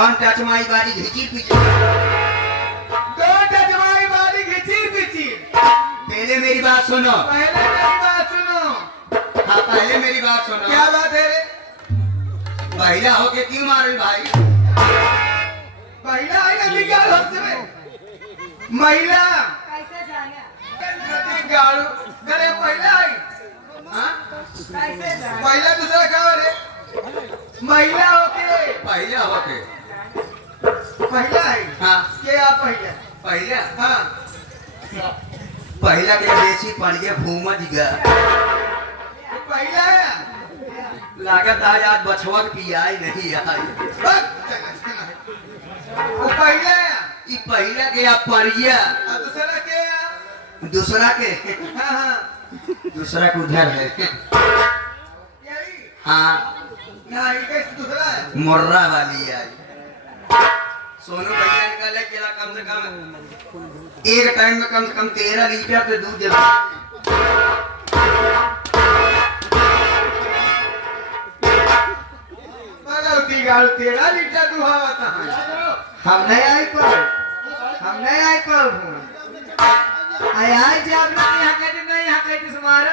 Don't touch my body घिची पिची। Don't touch my body घिची पिची। पहले मेरी बात सुनो। पहले मेरी बात सुनो। हाँ पहले मेरी बात सुनो। क्या बात है रे? महिला होके क्यों मारे भाई? महिला है ना क्या होते में? महिला कैसे जाने? नदी गाड़ू करे महिला है। हाँ कैसे जाने? महिला दूसरा क्या रे? महिला होके महिला होके महिला है। हाँ क्या आप महिला? पहिला हाँ पहिला के बेसी पड़ गया भूमज गा महिला है। लागत आज बछवा के पियाई नहीं आई। वो महिला है। ई पहिला के आप परिया और दूसरा क्या है? दूसरा के हाँ हाँ दूसरा के उधर है। यही हाँ ना ये कैसे दूसरा है? मुर्रा वाली आई। सोनू भैया निकाले केला कम से कम एक टाइम में कम से कम 13 लीटर के दूध देता। मगौती गाल 13 लीटर दुहावता है। हम नहीं आई पर हूँ। आई आई जे आप लोग यहाँ कहते नहीं यहाँ कहते समारा।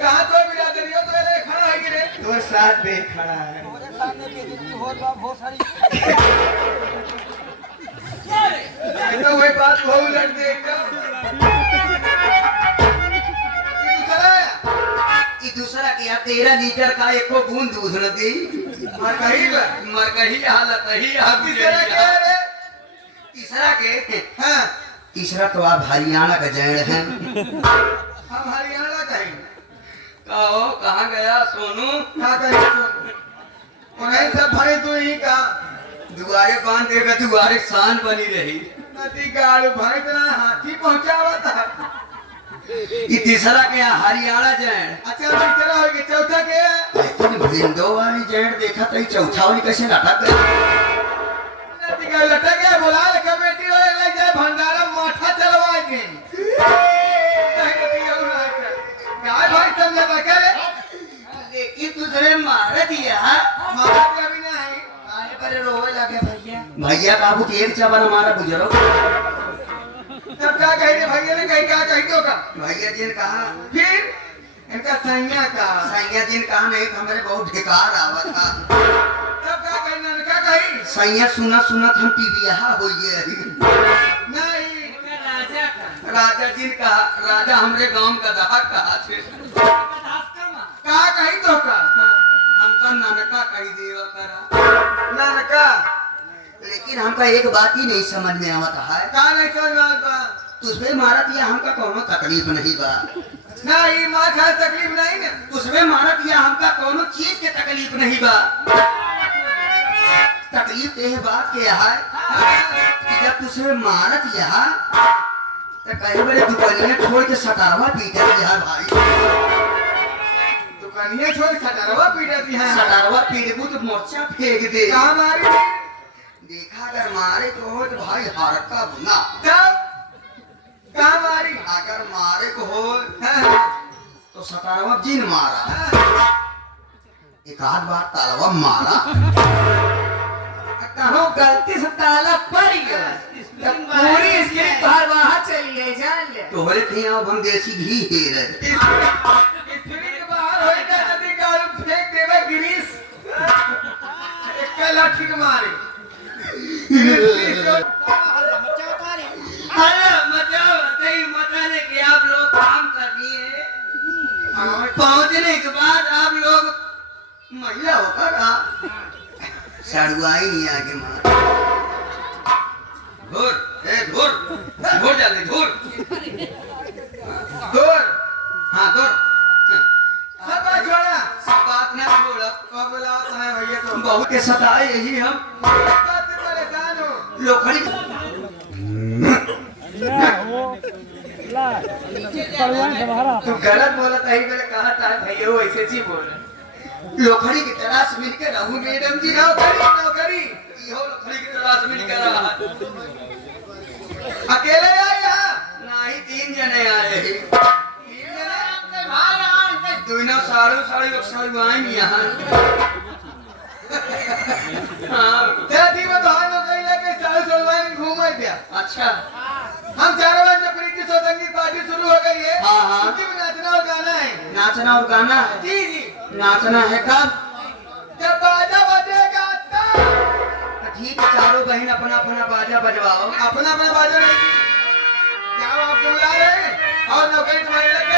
कहाँ तो बिरादरी हो तो रे खड़ा है कि रे? तो साथ में खड़ा है। तो वही बात बहुत लड़ते एकदम। ई दूसरा के यहाँ 13 लीटर का एको बूंद दूध न दी। मर गई हालत ही आप तीसरा क्या रे? तीसरा के हाँ तीसरा तो आप हरियाणा का जैन हैं। हम हरियाणा कहीं कहो कहाँ गया सोनू? कहाँ कहीं सुन उन्हें सब भाई तू ही का दुआरे बांध देगा दुआरे शान बनी रही। नदी गाड़ भाई इतना हाथी पहुंचावा था। ये तीसरा के यहाँ हरियाणा जैन। अच्छा तीसरा हो गया। चौथा क्या है? लेकिन भिंडो वाली जैन देखा तो ये चौथा वाली कैसे लटक गई? नदी गाड़ लटक गया। बुला ले कमेटी वाले ले जाए भंडारा माथा चलवा के। काय भाई तुम लोग अकेले? लेकिन तुझे मार दिया। मारा भी अभी नहीं। आने पर रोवे लगे भैया। भैया बाबू की एक चावल हमारा गुजरो। तब क्या कही रे भैया ने कही क्या कही तो का? भैया जी ने कहा फिर इनका सैया का सैया जी ने कहा नहीं तो हमारे बहुत ढिकार आवा था। तब क्या कही ना क्या कही? सैया सुना सुना हम टीवी हो गए। नहीं राजा का राजा जी ने कहा राजा हमरे गांव का दहा कहा थे। क्या कही तो का? हमका नानका कही देवा करा। नानका लेकिन हमका एक बात ही नहीं समझ में आवता है। का नहीं समझ में आता? तुझमें मारत या हमका कोनो तकलीफ नहीं बा। नहीं माँ खा तकलीफ नहीं ना। तुझमें मारत या हमका कोनो चीज के तकलीफ नहीं बा। तकलीफ यह बात के है कि जब तुझमें मारत या तो कई बड़े दुकानिया छोड़ के सटावा पीटे यार भाई। दुकानिया छोड़ खटारवा पीटती है। सटारवा पीटबू तो मोर्चा फेंक दे। कहाँ मारी? देखा अगर मारे को हो तो भाई हरका बुना। तब कहाँ मारी? अगर मारे को हो हाँ, तो सटारवा जिन मारा। हाँ। एक आध बार तालवा मारा। कहो गलती से ताला पड़ गया। तब पूरी इसकी बाहर चली गई जान ले। तो बोले थे अब हम देसी घी हे रहे। स्त्री के बाहर हो गया नदी का फेंक देवे गिरीश। एक लाठी के मारे। मचाने के आप लोग काम कर लिए। पहुंचने के बाद आप लोग महिला होकर सड़ुआई नहीं आगे मार। धुर धुर धुर जाले धुर दूर हाँ धुर सब बात छोड़ा। सब बात ना छोड़ा। कब बुलाओ तुम्हें भैया को? बहुत के सताए यही हम बात से परेशान हो। लोखड़ी तू गलत बोला था ही मैंने कहा था भैया वो ऐसे जी बोल। लोखड़ी की तलाश मिल के रहूं मैडम जी। नौकरी इहो लोखड़ी की तलाश मिल के रहा। अकेले आए यहाँ? नहीं 3 जने आए ही। दोनों साड़ू आई नहीं यहाँ हाँ तेरा दी में तो हाथ नौकरी लेके चालू चलवाए में घूमा दिया। अच्छा हम 4 बजे प्रीति संगीत पार्टी शुरू हो गई है। हाँ, हाँ। उसी में नाचना और गाना है। नाचना और गाना है जी जी। नाचना है कब जब बाजा बजेगा तब। तो ठीक है चारों बहन अपना अपना बाजा बजवाओ अपना अपना बाजा नहीं। क्या आप बुला रहे हैं और नौकरी तुम्हारे लगे